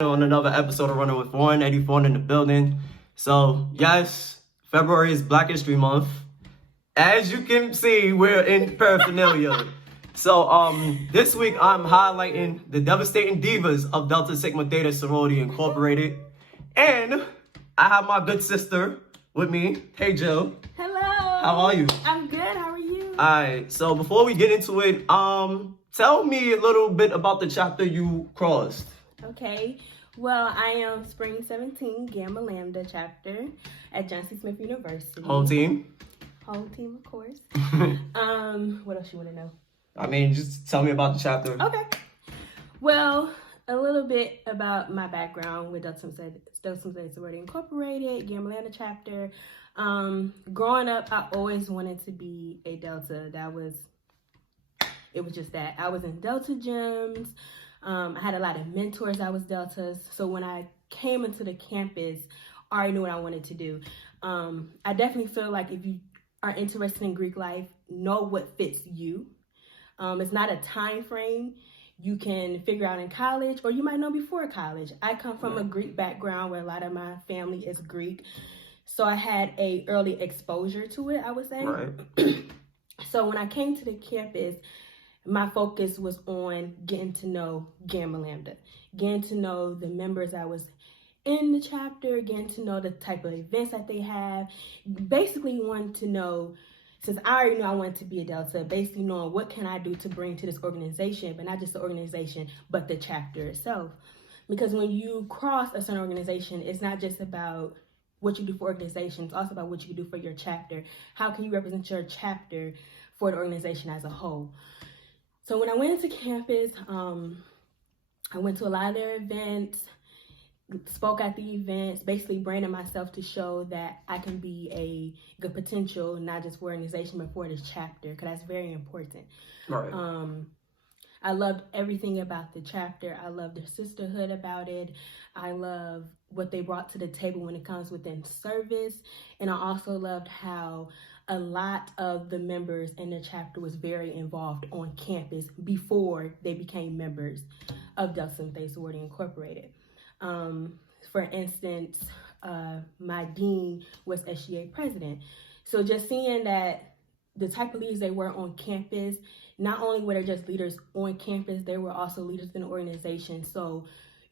On another episode of Running with Foreign, 84 in the building. So, yes, February is Black History Month. As you can see, we're in paraphernalia. So, this week I'm highlighting the devastating divas of Delta Sigma Theta Sorority Incorporated. And I have my good sister with me. Hey, Jill. Hello. How are you? I'm good. How are you? Alright, so before we get into it, tell me a little bit about the chapter you crossed. Okay. Well, I am Spring 17 Gamma Lambda Chapter at Johnson Smith University. Home team? Home team, of course. What else you want to know? I mean, just tell me about the chapter. Okay. Well, a little bit about my background with Delta Sigma Sorority Incorporated, Gamma Lambda Chapter. Growing up, I always wanted to be a Delta. It was just that. I was in Delta gyms. I had a lot of mentors that was Deltas. So when I came into the campus, I already knew what I wanted to do. I definitely feel like if you are interested in Greek life, know what fits you. It's not a time frame you can figure out in college, or you might know before college. I come from a Greek background where a lot of my family is Greek. So I had a early exposure to it, I would say. Right. So when I came to the campus, my focus was on getting to know Gamma Lambda, getting to know the members I was in the chapter, getting to know the type of events that they have. Basically wanted to know, since I already knew I wanted to be a Delta, basically knowing what can I do to bring to this organization, but not just the organization, but the chapter itself. Because when you cross a certain organization, it's not just about what you do for organizations, it's also about what you do for your chapter. How can you represent your chapter for the organization as a whole? So when I went into campus, I went to a lot of their events, spoke at the events, basically branded myself to show that I can be a good potential, not just for organization, but for this chapter, because that's very important. Right. I loved everything about the chapter. I loved the sisterhood about it. I love what they brought to the table when it comes within service. And I also loved how a lot of the members in the chapter was very involved on campus before they became members of Delta Sigma Sorority Incorporated. For instance, my dean was SGA president. So just seeing that the type of leaders they were on campus, not only were they just leaders on campus, they were also leaders in the organization. So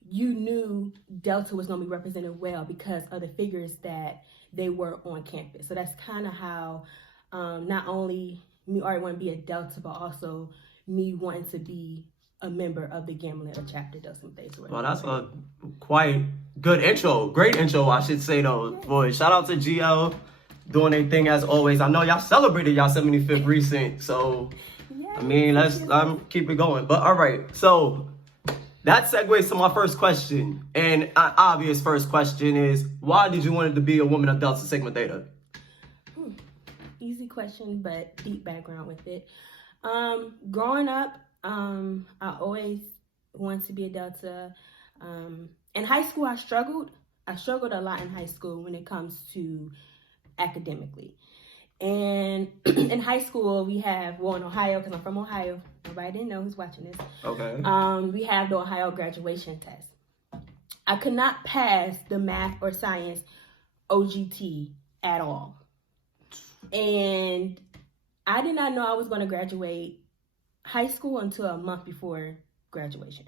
you knew Delta was going to be represented well because of the figures that they were on campus. So that's kind of how not only me already want to be a Delta, but also me wanting to be a member of the Gamma Lambda Chapter Delta Sigma Sorority. Well, that's a quite good intro. Great intro, I should say, though. Yeah. Boy, shout out to GL doing their thing as always. I know y'all celebrated y'all 75th recent, so yeah, I mean, let's keep it going. But all right, so that segues to my first question. And an obvious first question is, why did you want to be a woman of Delta Sigma Theta? Easy question, but deep background with it. Growing up, I always wanted to be a Delta. In high school, I struggled a lot in high school when it comes to academically. And in high school, we have, well, in Ohio, because I'm from Ohio, nobody didn't know who's watching this. Okay. We have the Ohio graduation test. I could not pass the math or science OGT at all. And I did not know I was going to graduate high school until a month before graduation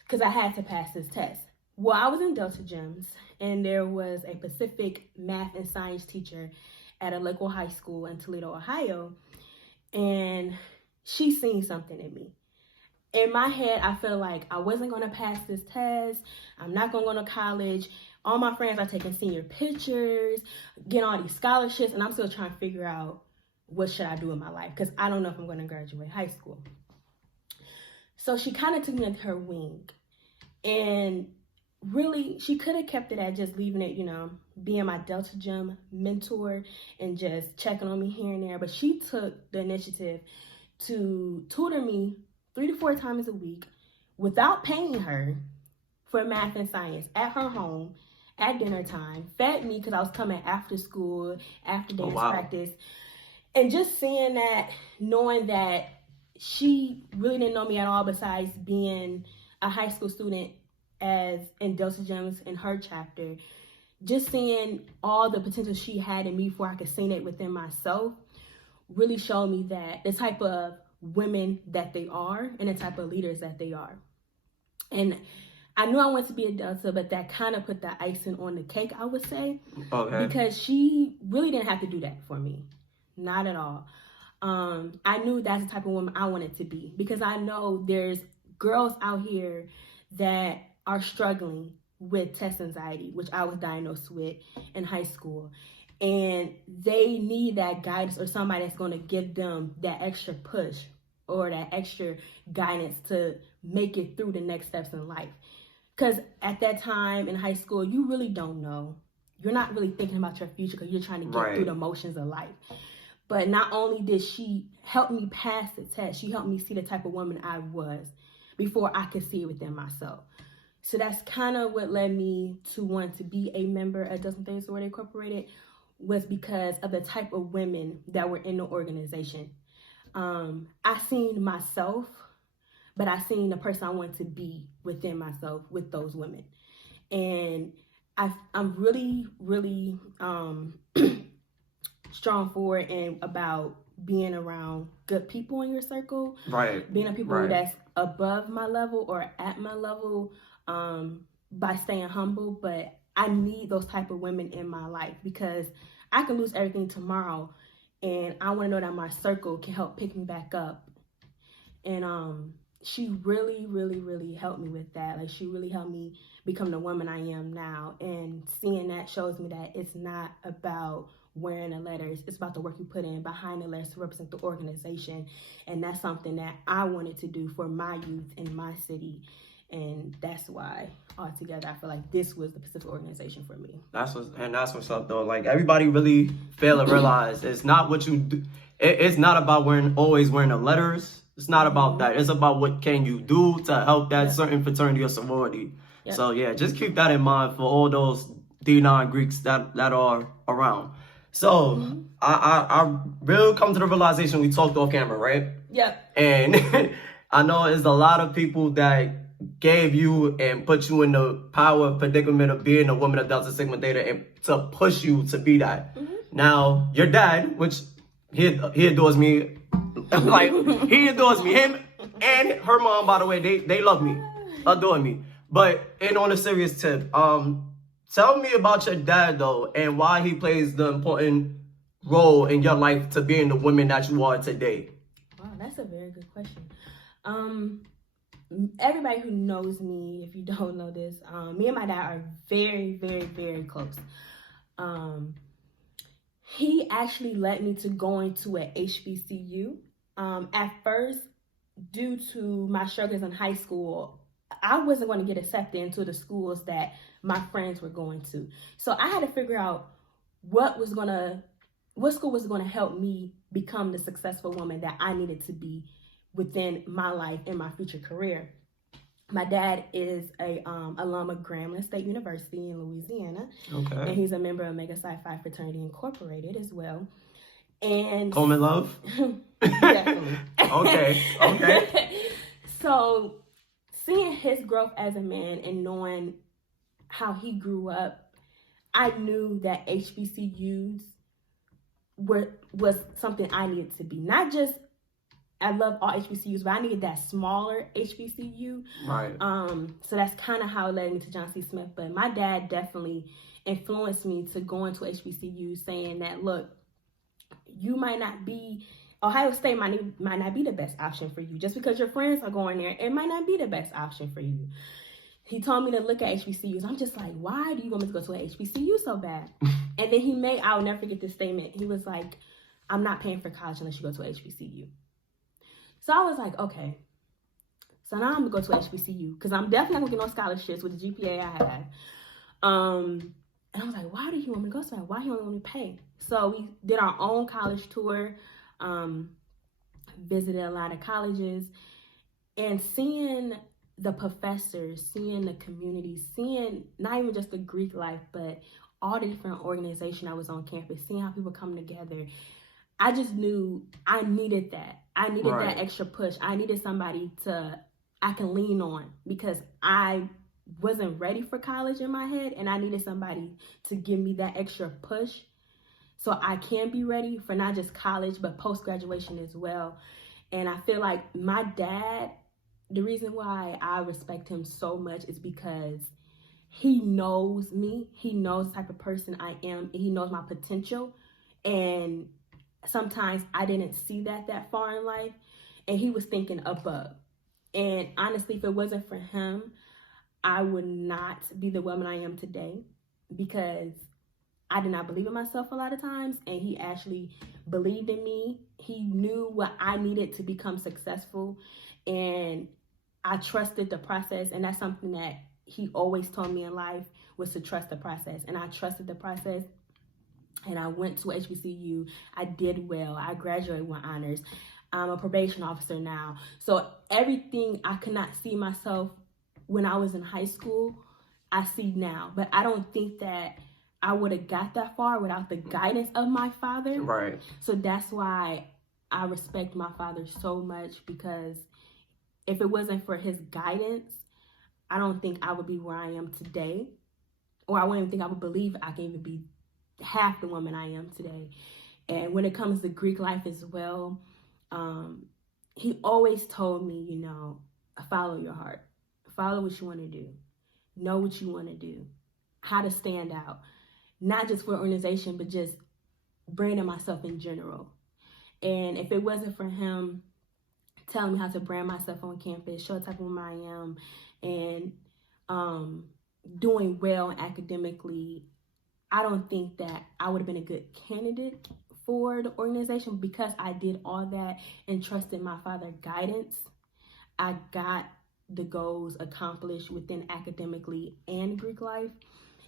because I had to pass this test. Well, I was in Delta gyms, and there was a Pacific math and science teacher at a local high school in Toledo, Ohio, and she seen something in me. In my head, I felt like I wasn't going to pass this test. I'm not going to go to college. All my friends are taking senior pictures, getting all these scholarships, and I'm still trying to figure out what should I do in my life because I don't know if I'm going to graduate high school. So she kind of took me under her wing, and really, she could have kept it at just leaving it, being my Delta Gym mentor and just checking on me here and there. But she took the initiative to tutor me 3 to 4 times a week without paying her for math and science at her home at dinner time, fed me because I was coming after school, after dance practice. And just seeing that, knowing that she really didn't know me at all besides being a high school student as in Delta Gems in her chapter, just seeing all the potential she had in me before I could see it within myself really showed me that the type of women that they are and the type of leaders that they are. And I knew I wanted to be a Delta, but that kind of put the icing on the cake, I would say. Okay. Because she really didn't have to do that for me. Not at all. I knew that's the type of woman I wanted to be. Because I know there's girls out here that are struggling with test anxiety, which I was diagnosed with in high school. And they need that guidance or somebody that's going to give them that extra push or that extra guidance to make it through the next steps in life. Because at that time in high school, you really don't know. You're not really thinking about your future because you're trying to get through the motions of life. But not only did she help me pass the test, she helped me see the type of woman I was before I could see it within myself. So that's kind of what led me to want to be a member of Delta Theta Sorority Incorporated, was because of the type of women that were in the organization. I seen myself, but I seen the person I wanted to be within myself with those women. And I'm really, really strong for it and about being around good people in your circle. Right. Being a people that's above my level or at my level by staying humble. But I need those type of women in my life because I can lose everything tomorrow. And I want to know that my circle can help pick me back up. And she really, really, really helped me with that. Like, she really helped me become the woman I am now. And seeing that shows me that it's not about wearing the letters. It's about the work you put in behind the letters to represent the organization. And that's something that I wanted to do for my youth in my city. And that's why, altogether, I feel like this was the Pacific organization for me. That's what's up, though. Like, everybody really fail to realize it's not what you do. It's not about always wearing the letters. It's not about that. It's about what can you do to help that certain fraternity or sorority. Yep. So, yeah, just keep that in mind for all those D9 Greeks that are around. So, I really come to the realization we talked off camera, right? Yep. And I know there's a lot of people that gave you and put you in the power predicament of being a woman of Delta Sigma Theta and to push you to be that. Now, your dad, which he adores me, like, he adores me. Him and her mom, by the way, they love me, adore me. But, and on a serious tip, tell me about your dad, though, and why he plays the important role in your life to being the woman that you are today. Wow, that's a very good question. Everybody who knows me, if you don't know this, me and my dad are very, very, very close. He actually led me to going to an HBCU. At first, due to my struggles in high school, I wasn't going to get accepted into the schools that my friends were going to. So I had to figure out what school was going to help me become the successful woman that I needed to be within my life and my future career. My dad is a alum of Grambling State University in Louisiana. Okay. And he's a member of Omega Psi Phi Fraternity Incorporated as well. And Coleman Love? Definitely. Okay. So seeing his growth as a man and knowing how he grew up, I knew that HBCUs was something I needed to be. Not just, I love all HBCUs, but I needed that smaller HBCU. Right. So that's kind of how it led me to John C. Smith. But my dad definitely influenced me to go into HBCU, saying that, look, you might not be, Ohio State might not be the best option for you. Just because your friends are going there, it might not be the best option for you. He told me to look at HBCUs. I'm just like, why do you want me to go to an HBCU so bad? And then I'll never forget this statement. He was like, I'm not paying for college unless you go to an HBCU. So I was like, okay. So now I'm going to go to HBCU because I'm definitely not going to get no scholarships with the GPA I have. And I was like, why do you want me to go to that? Why do you want me to pay? So we did our own college tour, visited a lot of colleges, and seeing the professors, seeing the community, seeing not even just the Greek life, but all the different organizations I was on campus, seeing how people come together. I just knew I needed that. I needed that extra push. I needed somebody I can lean on because I wasn't ready for college in my head, and I needed somebody to give me that extra push so I can be ready for not just college, but post-graduation as well. And I feel like my dad, the reason why I respect him so much is because he knows me. He knows the type of person I am. He knows my potential. And sometimes I didn't see that far in life. And he was thinking above. And honestly, if it wasn't for him, I would not be the woman I am today, because I did not believe in myself a lot of times, and he actually believed in me. He knew what I needed to become successful, and I trusted the process. And that's something that he always told me in life, was to trust the process. And I trusted the process, and I went to HBCU. I did well. I graduated with honors. I'm a probation officer now. So everything I could not see myself when I was in high school, I see now. But I don't think that I would have got that far without the guidance of my father. Right. So that's why I respect my father so much, because if it wasn't for his guidance, I don't think I would be where I am today. Or I wouldn't even think I would believe I can even be half the woman I am today. And when it comes to Greek life as well, he always told me, you know, follow your heart. Follow what you want to do. Know what you want to do. How to stand out. Not just for organization, but just branding myself in general. And if it wasn't for him telling me how to brand myself on campus, show the type of woman I am, and doing well academically, I don't think that I would have been a good candidate for the organization. Because I did all that and trusted my father's guidance, I got the goals accomplished within academically and Greek life.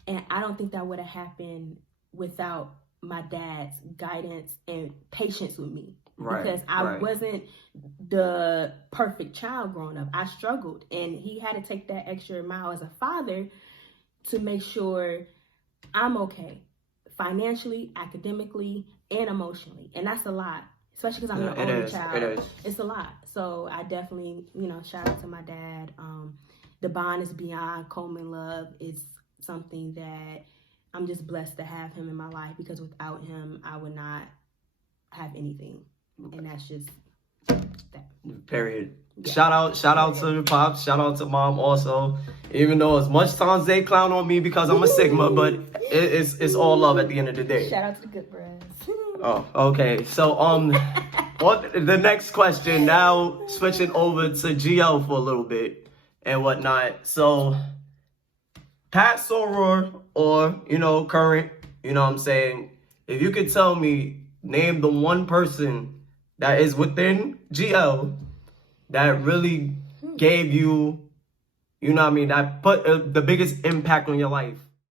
And I don't think that would have happened without my dad's guidance and patience with me. Right, because I wasn't the perfect child growing up. I struggled, and he had to take that extra mile as a father to make sure I'm okay financially, academically, and emotionally. And that's a lot, especially because I'm an older child. It is. It's a lot. So I definitely, shout out to my dad. The bond is beyond Coleman love. It's something that I'm just blessed to have him in my life, because without him, I would not have anything. And that's just that. Period. Yeah. Shout out to the pops. Shout out to mom also. Even though as much times they clown on me because I'm a Sigma, but it's all love at the end of the day. Shout out to the good bros. Oh, okay. So what the next question, now switching over to GL for a little bit and whatnot. So past soror or current, what I'm saying, if you could tell me, name the one person that is within GL that really gave you, that put the biggest impact on your life.